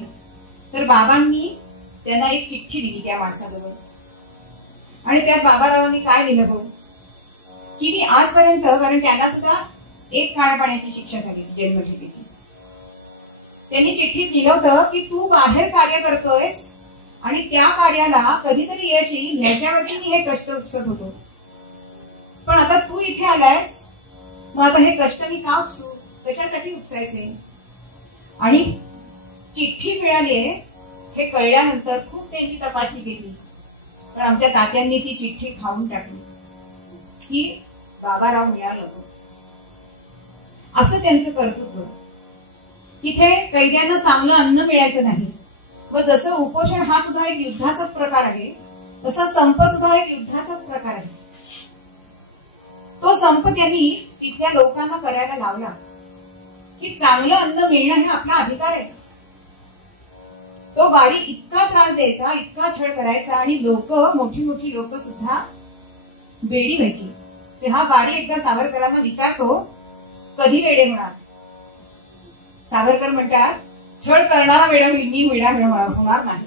तर बाबांनी त्यांना एक चिठ्ठी दिली त्या माणसाजवळ. आणि त्यात बाबारावांनी काय लिहिलं हो की मी आजपर्यंत, कारण त्यांना सुद्धा एक काळ्या पाण्याची शिक्षा झाली जन्मठेपेची, त्यांनी चिठ्ठीत लिहिलं होतं की तू बाहेर कार्य करतोयस आणि त्या कार्याला कधीतरी यश येईल ह्याच्यावरती मी हे कष्ट उपसत होतो. पण आता तू इथे आलायस, मग आता हे कष्ट मी का उपसू, कशासाठी उपसायचे. आणि चिठ्ठी मिळालीये हे कळल्यानंतर खूप त्यांची तपासणी केली. पण आमच्या तात्यांनी ती चिठ्ठी खाऊन टाकली की बाबाराव मिळालं असं त्यांचं कर्तृत्व. तिथे कैद्यांना चांगलं अन्न मिळायचं नाही. व जसं उपोषण हा सुद्धा एक युद्धाचाच प्रकार आहे तसा संप सुद्धा एक युद्धाचाच प्रकार आहे. तो संप त्यांनी तिथल्या लोकांना करायला लावला की चांगलं अन्न मिळणं हे आपला अधिकार आहे. तो बारी इतका त्रास द्यायचा, इतका छळ करायचा आणि लोक, मोठी मोठी लोक सुद्धा वेडी व्हायची. तेव्हा बारी एकदा सावरकरांना विचारतो कधी वेडे होणार. सावरकर म्हणतात छळ करणारा वेडा मी वेडा होणार नाही.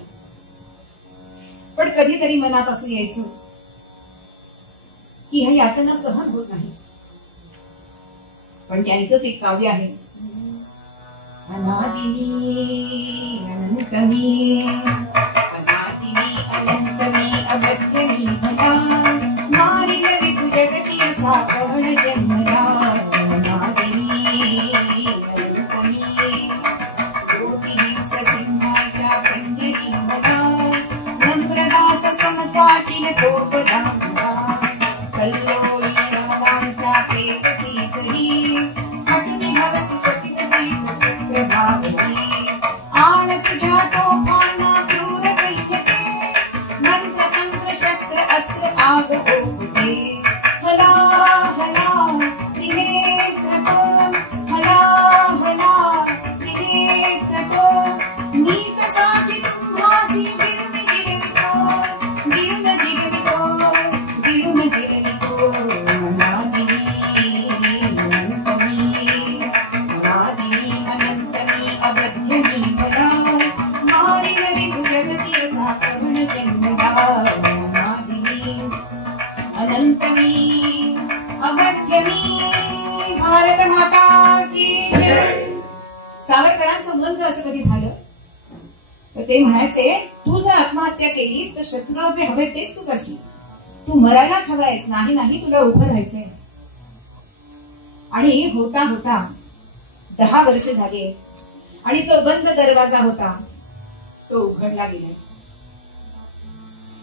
पण कधीतरी मनात असं यायचं की ह्या यातना सहन होत नाही. पण त्यांचंच एक काव्य आहे, अनादिनी अनंतमी अनादिनी अनंतमी अवध्यमी भला मारी नदी जगती असा कवण जन्मला. अनादिनी अनंतमी कोटी सिंहाच्या पंजरी मला नम्रदास समचाटील तो बदांगा कल्लोळी रागांच्या प्रेमसी जरी आठवणी भवती सती नदी सुप्रभावती आण तुझ्या तोफाना क्रूर कैफते मंत्र तंत्र शस्त्र अस्त्र आग ओपते. हला हला त्रिनेत्र तो हला हला त्रिनेत्र तो नीत साची तुम्हासी गिळून गिरवितो गिळून गिरवितो गिळून गिरवितो. अनादिनी अनंतमी अवध्यमी भला मारी नदी जगती असा कवण जन्मला. अनादिनी अनंतमी अवध्यमी. भारत माता की जय. सावरकरांचं मन जर असं कधी झालं तर ते म्हणायचे, तू जर आत्महत्या केलीस तर शत्रूला जे हवे तेच तू करशील. तू मरायलाच हवायस, नाही नाही तुला उभं राहायचंय. आणि होता होता 10 वर्ष झाले आणि तो बंद दरवाजा होता तो उघडला गेला.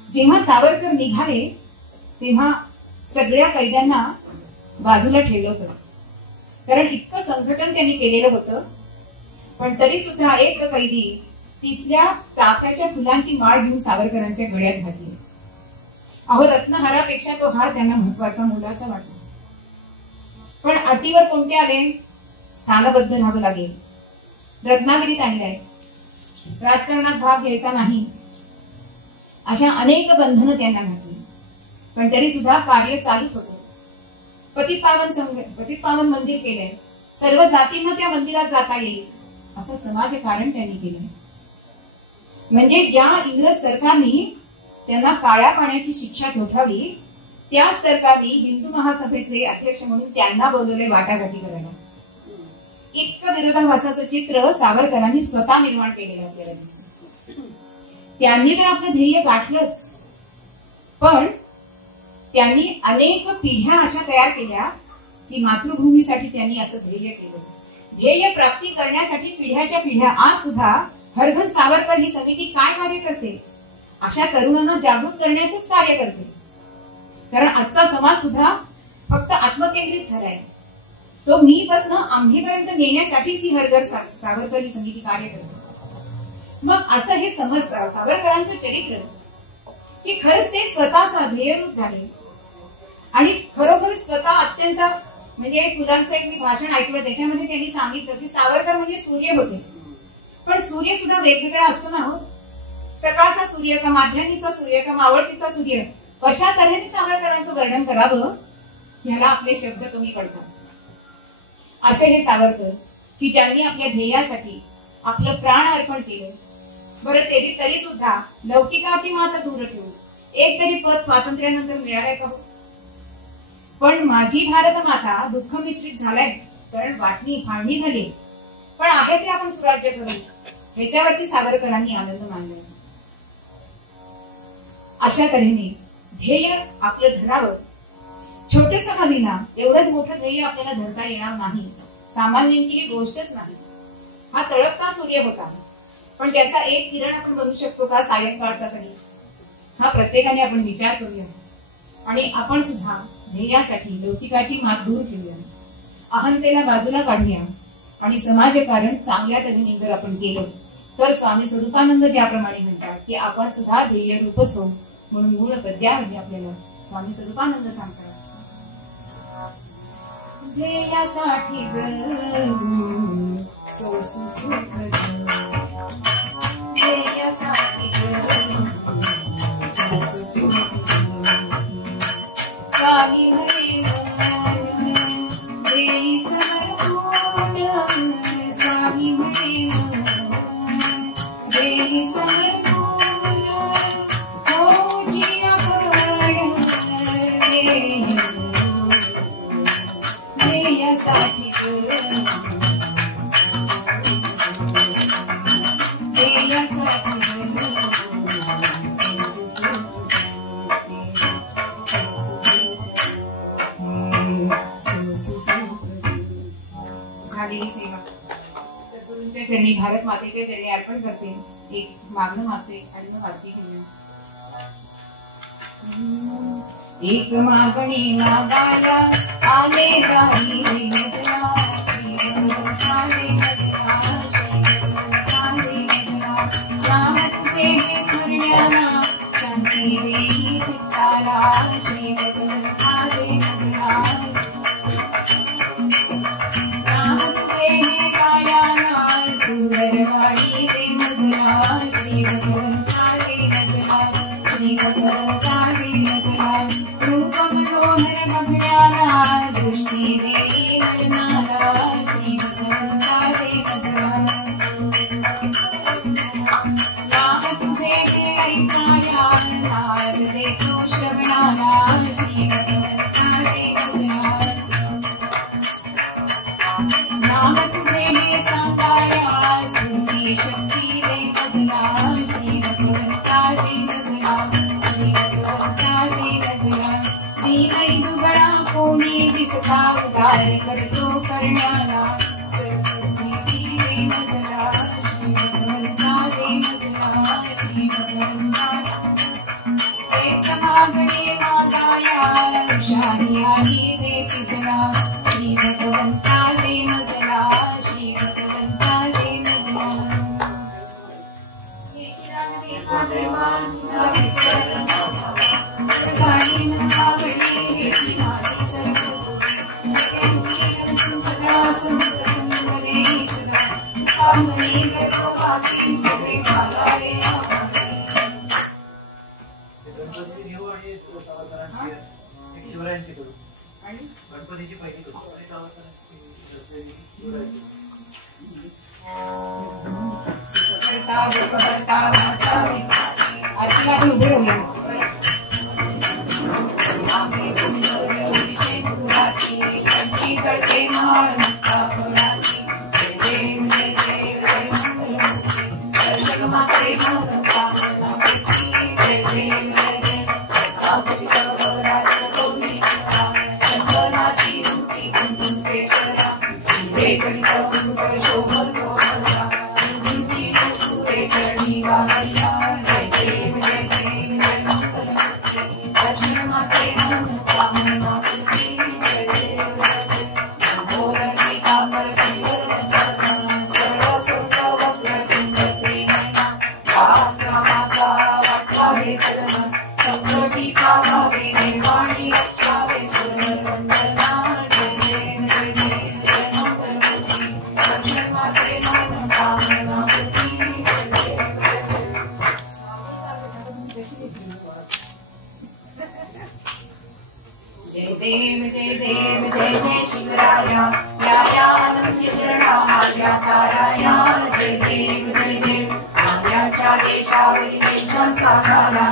जेव्हा सावरकर निघाले तेव्हा सगळ्या कैद्यांना बाजूला ठेवलं होतं, कारण इतकं संघटन त्यांनी केलेलं होतं. पण तरी सुद्धा एक कैदी तिथल्या चाफ्याच्या फुलांची माळ घेऊन सावरकरांच्या गळ्यात घातली. अहो, रत्नहारापेक्षा तो हार त्यांना महत्वाचा, मोलाचा वाटला. पण अटीवर कोणते आले? स्थानबद्ध राहावं लागेल, रत्नागिरीत आणलाय, राजकारणात भाग घ्यायचा नाही, अशा अनेक बंधनं त्यांना घातली. पण तरी सुद्धा कार्य चालूच होतं. पतितपावन मंदिर केलंय, सर्व जातींना त्या मंदिरात जाता येईल असं समाजकारण त्यांनी केलंय. म्हणजे ज्या इंग्रज सरकारने त्यांना काळ्या पाण्याची शिक्षा ठोठावली, त्याच सरकारने हिंदू महासभेचे अध्यक्ष म्हणून त्यांना बोलवले वाटाघाटी करायला. इतकं विरोधाभासाचं चित्र सावरकरांनी स्वतः निर्माण केलेलं आपल्याला दिसतं. त्यांनी तर आपलं ध्येय गाठलंच, पण त्यांनी अनेक पिढ्या अशा तयार केल्या की मातृभूमीसाठी त्यांनी असं ध्येय केलं. ध्येय प्राप्ती करण्यासाठी पिढ्याच्या पिढ्या आज सुद्धा हरघर सावरकर ही समिती काय कार्य करते? अशा तरुणांना जागृत करण्याचंच कार्य करते. कारण आजचा समाज सुद्धा फक्त आत्मकेंद्रित झालाय. तो मी पासून आम्हीपर्यंत नेण्यासाठीच ही हरघर सावरकर ही समिती कार्य करते. मग असं हे समज सावरकरांचं चरित्र की खरंच ते स्वतःचा ध्येयरूप झाले आणि खरोखरच स्वतः अत्यंत, म्हणजे फुलांचं एक मी भाषण ऐकलं, त्याच्यामध्ये त्यांनी सांगितलं की सावरकर म्हणजे सूर्य होते, पण सूर्य सुद्धा वेगवेगळा असतो ना. हो, सकाळचा सूर्य का माध्यान्हीचा सूर्य का मावळतीचा सूर्य, कशा तऱ्हेने सावरकरांचं वर्णन करावं ह्याला आपले शब्द कमी पडतात. असे हे सावरकर की ज्यांनी आपल्या ध्येयासाठी आपलं प्राण अर्पण केलं. बरं, तरी सुद्धा लौकिकाची माता दूर ठेवू, एक तरी पद स्वातंत्र्यानंतर मिळालंय का? पण माझी भारत माता दुःख मिश्रित झालाय, कारण वाटणी फाळणी झाली, पण आहे ते आपण सुराज्य करू, ह्याच्यावरती सावरकरांनी आनंद मानलाय. अशा तऱ्हेने ध्येय आपलं धरावं. छोटस हवीना एवढंच मोठं ध्येय आपल्याला धरता येणार नाही, सामान्यांची ही गोष्टच नाही. हा तळपता सूर्य होता, पण त्याचा एक किरण आपण बनू शकतो का सायंकाळचा तरी? हा प्रत्येकाने आपण विचार करूया आणि आपण सुद्धा ध्येयासाठी लौकिकाची मात दूर ठेवूया, अहंतेला बाजूला काढूया आणि समाजकारण चांगल्या तऱ्हेने जर आपण केलं तर स्वामी स्वरूपानंद ज्याप्रमाणे म्हणतात की आपण सुद्धा ध्येय रूपच हो, म्हणून मूळ पद्यामध्ये आपल्याला स्वामी स्वरूपानंद सांगतात, ध्येयासाठी जगू सोसू सुख, ध्येयासाठी जगू सोसू सुख, स्वामी हरे मन देई समर्पण, स्वामी हरे मन देई समर्पण, हो भारत मातेच्या चरणी अर्पण करते. एक मागणं मागते आणि मग आरती घेऊया. एक मागणी मागाया आले गाई मधला आले मधला आले मधला नामचे सूर्याला शांती देई चित्ताला श्री भगवंत आले मधला नामचे कायाला सुंदरवाणी दे मधला श्री भगवंत आले मधला श्री भगवंत आले मधला रूप मनोहर बघण्याला दृष्टी देई नयनाला श्री भगवंत आले मधला नाम तुझे ऐकाया नाद देतो श्रवणाला श्री भगवंत आले मधला नाम तुझे सांगाया सुखी शक्ती दे मधला श्री भगवंत आले मधला श्री भगवंत आले मधला दीनई दुबळा कोणी दिसता उदार करतो करण्याला सद्बुद्धी दे मधला श्री भगवंत आले मधला श्री भगवंत तेच मागणे मागाया हुशारी आली दे तुझला श्री भगवंत आले मधला श्री भगवंत आले मधला गणपतीची पहिली आरतीला आपण उभे राहूया. जय देव जय देव जय जय शिवराया या अनंत शरणाया ताराया जय देव जय देव आर्याच्या देशावरील वेशांचा घाला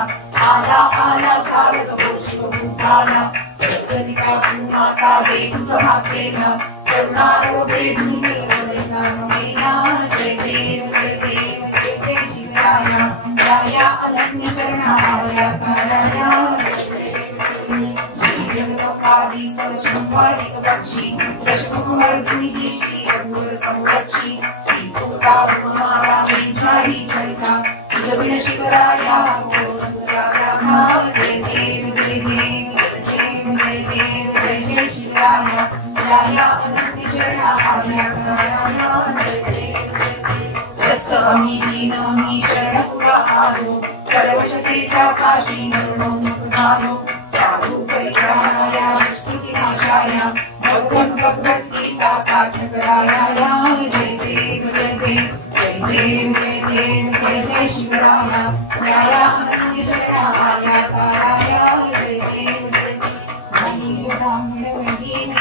आला आला सारद शिवभूताला सद्गतिका भूमाता देवचा भाग्येला करुणारोगे धूम्रवदना जय देव जय देव जय जय शिवराया या अनंत शरणाया ताराया शंभरिक पक्षी दशकुमारधुनी श्री रघुवर संरक्षी भूताभुमारा विंचारी चरिता जबिन शिवराया जय देव जय देव जय जय देव जय जय शिवराया या अनंत शरणाया जय देव व्यस्त अमी दीन अमी शरणपुरा आलो परवशतेच्या काशी निर्णोन्मुख झालो साधू परित्राणाया स्तुती नाशाया भगवन् भगवद्गीता साध्य कराया जय देव जय देव जय देव जय देव जय जय शिवराया न्याया अनन्य शरणाया ताराया जय देव जय देव ब्राह्मण वैदीन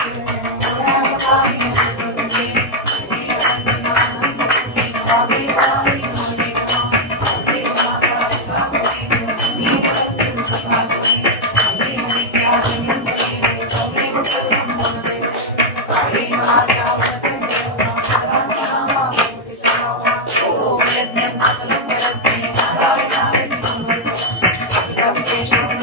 Thank you.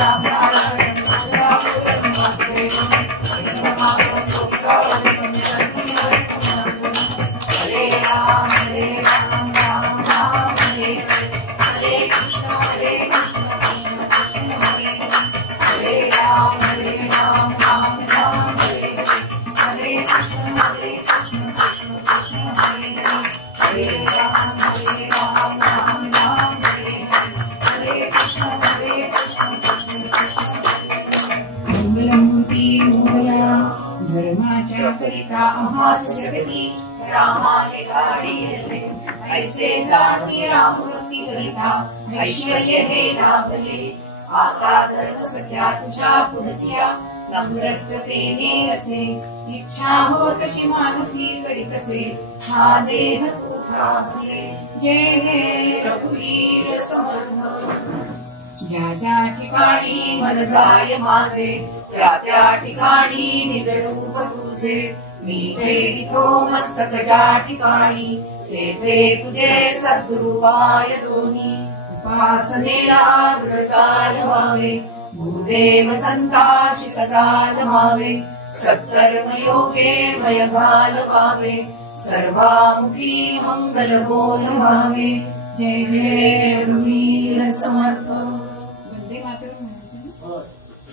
रामाने गाडी ऐसे जाणी रामवृत्ती करिता ऐश्वर्य हे लाभले आता धर्म सख्या तुझ्या पुढतिया नम्रतेने असे इच्छा हो तशी मानसी करीतसे हा देह तुझा असे जय जय रघुवीर समर्थ ज्या ज्या ठिकाणी मन जाय माझे त्या ठिकाणी निजरूप तुझे मी ठेवितो मस्तक ज्या ठिकाणी तेथे तुझे सद्गुरुवाय दोन्ही उपासनेला दृढचाल व्हावे भूदेव संताशी सदाल व्हावे सत्कर्म योगे भय घालवावे सर्वामुखी मंगल बोल व्हावे जय जय रघुवीर समर्थ वंदे मातरम म्हणायचं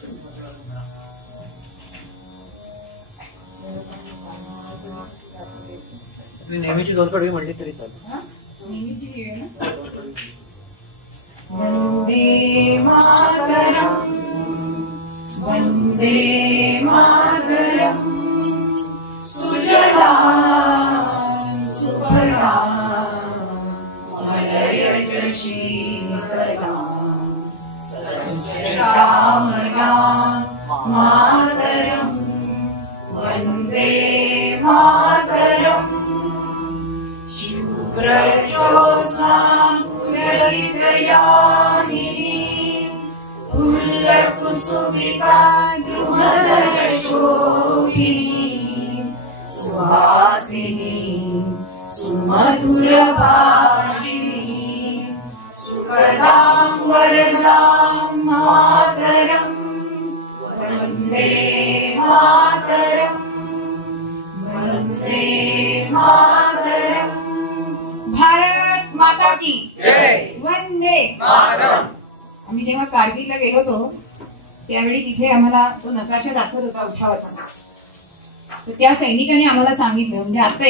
नेहमीची दोन कडवी म्हणली तरी चालेल. नेहमीची वेळ ना. वंदे मातरम वंदे मातरम सुजला सुफला मलयज शीतला श्यामला मातरम वंदे मातरम शुभ्रज्योत्स्ना ललितयामिनी कुसुमिता द्रुमदल शोभिनी सुहासिनी सुमधुर भाषिणी सुखदां वरदां मातरं वन्दे मातरं वन्दे मातरं. भारत माता की जय. वंदे मातरम. आम्ही जेव्हा कारगिलला गेलो होतो त्यावेळी तिथे आम्हाला तो नकाशा दाखवत होता उठावाचा. तर त्या सैनिकांनी आम्हाला सांगितलं म्हणजे आता